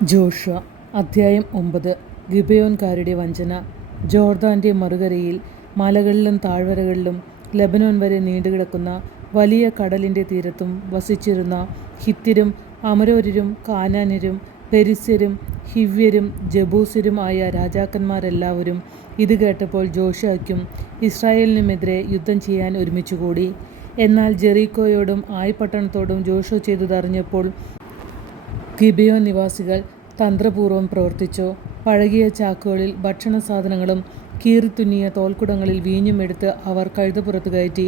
Joshua അധ്യായം 9. ഗിബെയോൻകാരുടെ വഞ്ചന. ജോർദാൻ്റെ മറുകരയിൽ മലകളിലും താഴ്വരകളിലും ലെബനോൻ വരെ നീണ്ടുകിടക്കുന്ന വലിയ കടലിൻ്റെ തീരത്തും വസിച്ചിരുന്ന ഹിത്യരും അമരോര്യരും കാനാന്യരും പെരിസ്യരും ഹിവ്യരും ജബൂസ്യരും ആയ രാജാക്കന്മാരെല്ലാവരും ഇത് കേട്ടപ്പോൾ ജോഷുവയ്ക്കും ഇസ്രായേലിനുമെതിരെ യുദ്ധം ചെയ്യാൻ ഒരുമിച്ചുകൂടി. എന്നാൽ ജെറീക്കോയോടും ആയി പട്ടണത്തോടും ജോഷുവ ചെയ്തതറിഞ്ഞപ്പോൾ ഗിബെയോൻ നിവാസികൾ തന്ത്രപൂർവ്വം പ്രവർത്തിച്ചു. പഴകിയ ചാക്കുകളിൽ ഭക്ഷണ സാധനങ്ങളും കീറിത്തുന്നിയ തോൽക്കുടങ്ങളിൽ വീഞ്ഞും എടുത്ത് അവർ കഴുതപ്പുറത്ത് കയറ്റി.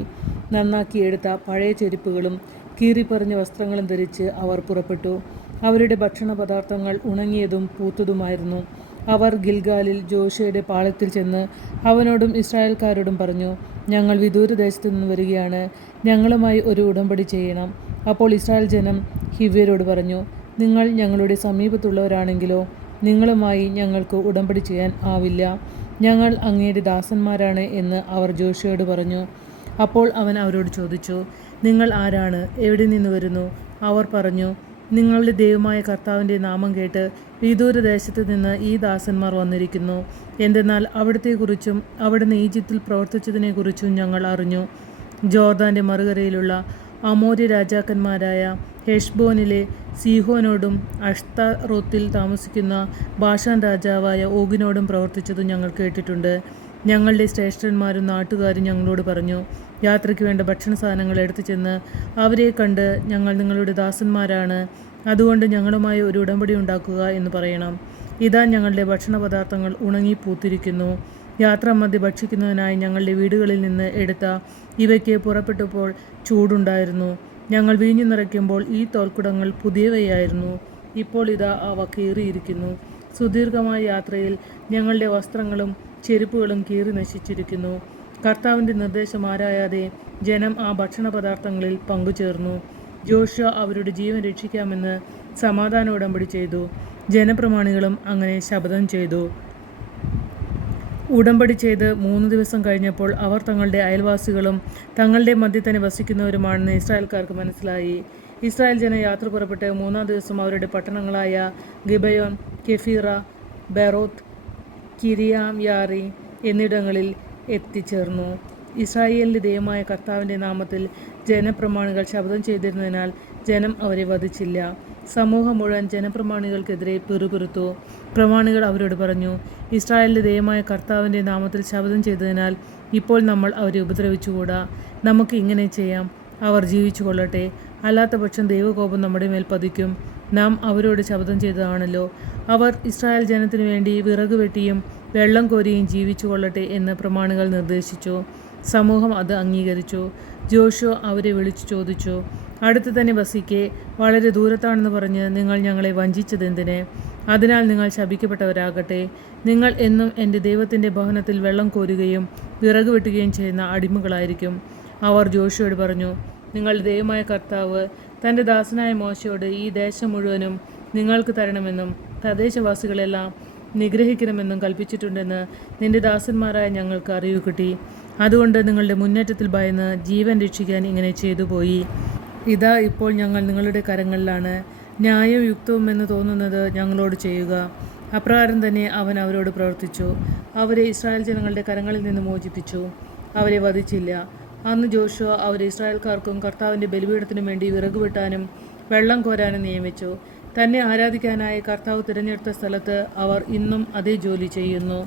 നന്നാക്കിയെടുത്ത പഴയ ചെരുപ്പുകളും കീറിപ്പറിഞ്ഞ വസ്ത്രങ്ങളും ധരിച്ച് അവർ പുറപ്പെട്ടു. അവരുടെ ഭക്ഷണ പദാർത്ഥങ്ങൾ ഉണങ്ങിയതും പൂത്തതുമായിരുന്നു. അവർ ഗിൽഗാലിൽ ജോഷുവയുടെ പാളയത്തിൽ ചെന്ന് അവനോടും ഇസ്രായേൽക്കാരോടും പറഞ്ഞു, ഞങ്ങൾ വിദൂരദേശത്തു നിന്ന് വരികയാണ്, ഞങ്ങളുമായി ഒരു ഉടമ്പടി ചെയ്യണം. അപ്പോൾ ഇസ്രായേൽ ജനം ഹിവ്യരോട് പറഞ്ഞു, നിങ്ങൾ ഞങ്ങളുടെ സമീപത്തുള്ളവരാണെങ്കിലോ നിങ്ങളുമായി ഞങ്ങൾക്ക് ഉടമ്പടി ചെയ്യാൻ ആവില്ല, ഞങ്ങൾ അങ്ങയുടെ ദാസന്മാരാണ് എന്ന് അവർ ജോഷുവയോട് പറഞ്ഞു. അപ്പോൾ അവൻ അവരോട് ചോദിച്ചു, നിങ്ങൾ ആരാണ്, എവിടെ നിന്ന് വരുന്നു? അവർ പറഞ്ഞു, നിങ്ങളുടെ ദൈവമായ കർത്താവിൻ്റെ നാമം കേട്ട് വിദൂരദേശത്ത് നിന്ന് ഈ ദാസന്മാർ വന്നിരിക്കുന്നു. എന്തെന്നാൽ അവിടത്തെക്കുറിച്ചും അവിടുന്ന് ഈജിപ്തിൽ പ്രവർത്തിച്ചതിനെക്കുറിച്ചും ഞങ്ങൾ അറിഞ്ഞു. ജോർദാൻ്റെ മറുകരയിലുള്ള അമോര്യ രാജാക്കന്മാരായ ഹെഷ്ബോനിലെ സീഹോനോടും അഷ്താറോത്തിൽ താമസിക്കുന്ന ബാഷാൻ രാജാവായ ഓഗിനോടും പ്രവർത്തിച്ചതും ഞങ്ങൾ കേട്ടിട്ടുണ്ട്. ഞങ്ങളുടെ ശ്രേഷ്ഠന്മാരും നാട്ടുകാരും ഞങ്ങളോട് പറഞ്ഞു, യാത്രയ്ക്ക് വേണ്ട ഭക്ഷണ സാധനങ്ങൾ എടുത്തു ചെന്ന് അവരെ കണ്ട് ഞങ്ങൾ നിങ്ങളുടെ ദാസന്മാരാണ്, അതുകൊണ്ട് ഞങ്ങളുമായി ഒരു ഉടമ്പടി ഉണ്ടാക്കുക എന്ന് പറയണം. ഇതാ ഞങ്ങളുടെ ഭക്ഷണ പദാർത്ഥങ്ങൾ ഉണങ്ങി പൂത്തിരിക്കുന്നു. യാത്രാമധ്യേ ഭക്ഷിക്കുന്നതിനായി ഞങ്ങളുടെ വീടുകളിൽ നിന്ന് എടുത്ത ഇവയ്ക്ക് പുറപ്പെട്ടപ്പോൾ ചൂടുണ്ടായിരുന്നു. ഞങ്ങൾ വീഞ്ഞു നിറയ്ക്കുമ്പോൾ ഈ തോൽക്കുടങ്ങൾ പുതിയവയായിരുന്നു. ഇപ്പോൾ ഇതാ അവ കീറിയിരിക്കുന്നു. സുദീർഘമായ യാത്രയിൽ ഞങ്ങളുടെ വസ്ത്രങ്ങളും ചെരുപ്പുകളും കീറി നശിച്ചിരിക്കുന്നു. കർത്താവിൻ്റെ നിർദ്ദേശം ആരായാതെ ജനം ആ ഭക്ഷണ പദാർത്ഥങ്ങളിൽ പങ്കുചേർന്നു. ജോഷുവ അവരുടെ ജീവൻ രക്ഷിക്കാമെന്ന് സമാധാന ഉടമ്പടി ചെയ്തു. ജനപ്രമാണികളും അങ്ങനെ ശപഥം ചെയ്തു. ഉടമ്പടി ചെയ്ത് 3 ദിവസം കഴിഞ്ഞപ്പോൾ അവർ തങ്ങളുടെ അയൽവാസികളും തങ്ങളുടെ മധ്യ തന്നെ വസിക്കുന്നവരുമാണെന്ന് ഇസ്രായേൽക്കാർക്ക് മനസ്സിലായി. ഇസ്രായേൽ ജനം യാത്ര പുറപ്പെട്ട് 3-ാം ദിവസം അവരുടെ പട്ടണങ്ങളായ ഗിബെയോൻ, കെഫീറ, ബെറോത്ത്, കിരിയാം യാറി എന്നിവിടങ്ങളിൽ എത്തിച്ചേർന്നു. ഇസ്രായേലിൻ്റെ ദൈവമായ കർത്താവിൻ്റെ നാമത്തിൽ ജനപ്രമാണികൾ ശപഥം ചെയ്തിരുന്നതിനാൽ ജനം അവരെ വധിച്ചില്ല. സമൂഹം മുഴുവൻ ജനപ്രമാണികൾക്കെതിരെ പിറുപിറുത്തു. പ്രമാണികൾ അവരോട് പറഞ്ഞു, ഇസ്രായേലിൻ്റെ ദൈവമായ കർത്താവിൻ്റെ നാമത്തിൽ ശപഥം ചെയ്തതിനാൽ ഇപ്പോൾ നമ്മൾ അവരെ ഉപദ്രവിച്ചുകൂടാ. നമുക്ക് ഇങ്ങനെ ചെയ്യാം, അവർ ജീവിച്ചു കൊള്ളട്ടെ, അല്ലാത്തപക്ഷം ദൈവകോപം നമ്മുടെ മേൽ പതിക്കും. നാം അവരോട് ശപഥം ചെയ്തതാണല്ലോ. അവർ ഇസ്രായേൽ ജനത്തിനു വേണ്ടി വിറക് വെട്ടിയും വെള്ളം കോരിയും ജീവിച്ചു കൊള്ളട്ടെ എന്ന് പ്രമാണികൾ നിർദ്ദേശിച്ചു. സമൂഹം അത് അംഗീകരിച്ചു. ജോഷുവ അവരെ വിളിച്ചു ചോദിച്ചു, അടുത്ത് തന്നെ വസിക്കെ വളരെ ദൂരത്താണെന്ന് പറഞ്ഞ് നിങ്ങൾ ഞങ്ങളെ വഞ്ചിച്ചതെന്തിന്? അതിനാൽ നിങ്ങൾ ശപിക്കപ്പെട്ടവരാകട്ടെ. നിങ്ങൾ എന്നും എൻ്റെ ദൈവത്തിൻ്റെ ഭവനത്തിൽ വെള്ളം കോരുകയും വിറക് വെട്ടുകയും ചെയ്യുന്ന അടിമകളായിരിക്കും. അവർ ജോഷുവയോട് പറഞ്ഞു, നിങ്ങളുടെ ദൈവമായ കർത്താവ് തൻ്റെ ദാസനായ മോശയോട് ഈ ദേശം മുഴുവനും നിങ്ങൾക്ക് തരണമെന്നും തദ്ദേശവാസികളെല്ലാം നിഗ്രഹിക്കണമെന്നും കൽപ്പിച്ചിട്ടുണ്ടെന്ന് നിന്റെ ദാസന്മാരായ ഞങ്ങൾക്ക് അറിവ് കിട്ടി. അതുകൊണ്ട് നിങ്ങളുടെ മുന്നേറ്റത്തിൽ ഭയന്ന് ജീവൻ രക്ഷിക്കാൻ ഇങ്ങനെ ചെയ്തു പോയി. ഇതാ ഇപ്പോൾ ഞങ്ങൾ നിങ്ങളുടെ കരങ്ങളിലാണ്. ന്യായവും യുക്തവുമെന്ന് തോന്നുന്നത് ഞങ്ങളോട് ചെയ്യുക. അപ്രകാരം തന്നെ അവൻ അവരോട് പ്രവർത്തിച്ചു. അവരെ ഇസ്രായേൽ ജനങ്ങളുടെ കരങ്ങളിൽ നിന്ന് മോചിപ്പിച്ചു. അവരെ വധിച്ചില്ല. അന്ന് ജോഷുവ അവരെ ഇസ്രായേൽക്കാർക്കും കർത്താവിൻ്റെ ബലിപീഠത്തിനും വേണ്ടി വിറക് വെട്ടാനും വെള്ളം കോരാനും നിയമിച്ചു. തന്നെ ആരാധിക്കാനായി കർത്താവ് തിരഞ്ഞെടുത്ത സ്ഥലത്ത് അവർ ഇന്നും അതേ ജോലി ചെയ്യുന്നു.